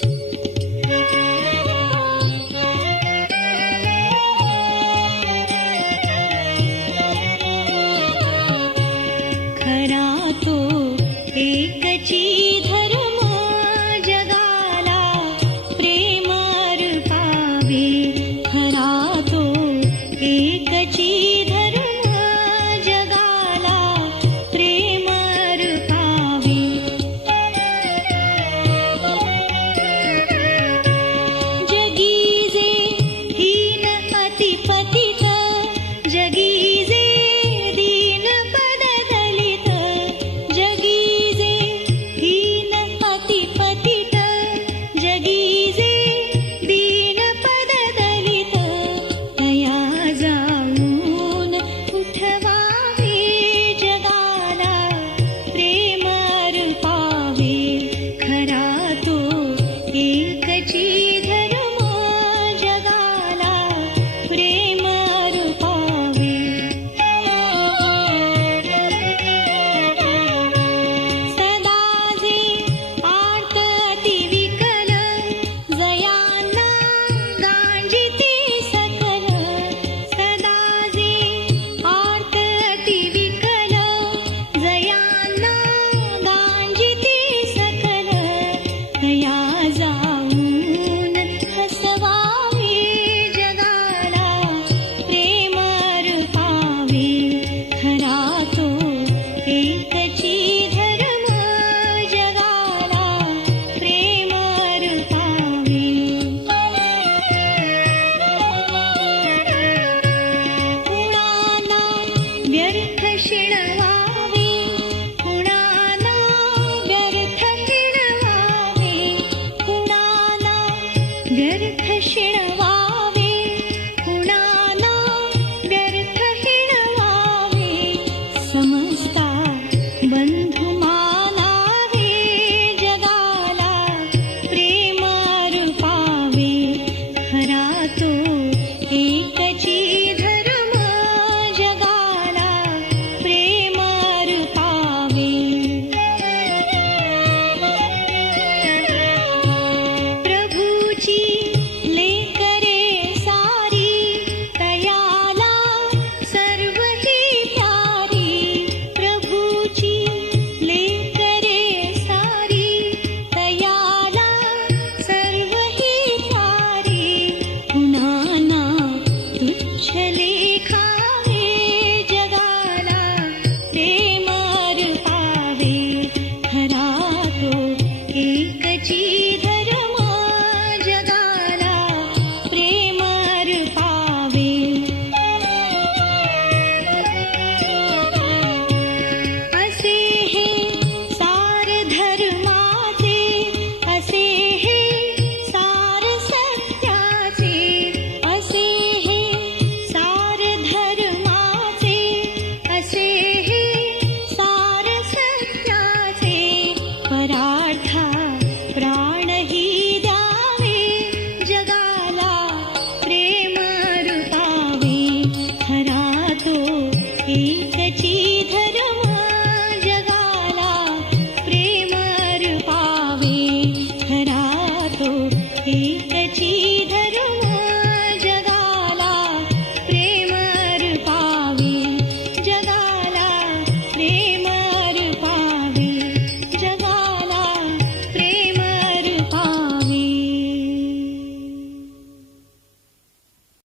खरा तो एकची धर्म जगाला प्रेम अर्पावे. खरा तो एकची धर्म जगाला प्रेम अर्पावे. जगी जे हीन अतिपतित, जगी जे दीन पददलित, जगी जे हीन अतिपतित, जगी जे दीन पददलित, तया जाऊन उठवावे जगाला प्रेम अर्पावे. खरा तो एकची धर्म जगाला प्रेम अर्पावे. सदा जे आर्त अतिविकल, जयांना गांजिती सकल. सदा जे आर्त अतिविकल, जयांना गांजिती सकल, तया जाऊन हसवावे जगाला प्रेम अर्पावे. खरा तो एकची धर्म जगाला प्रेम अर्पावे. कुणाला व्यर्थ शिणवावे, कुणाला व्यर्थ शिणवावे, कुणाला व्यर्थ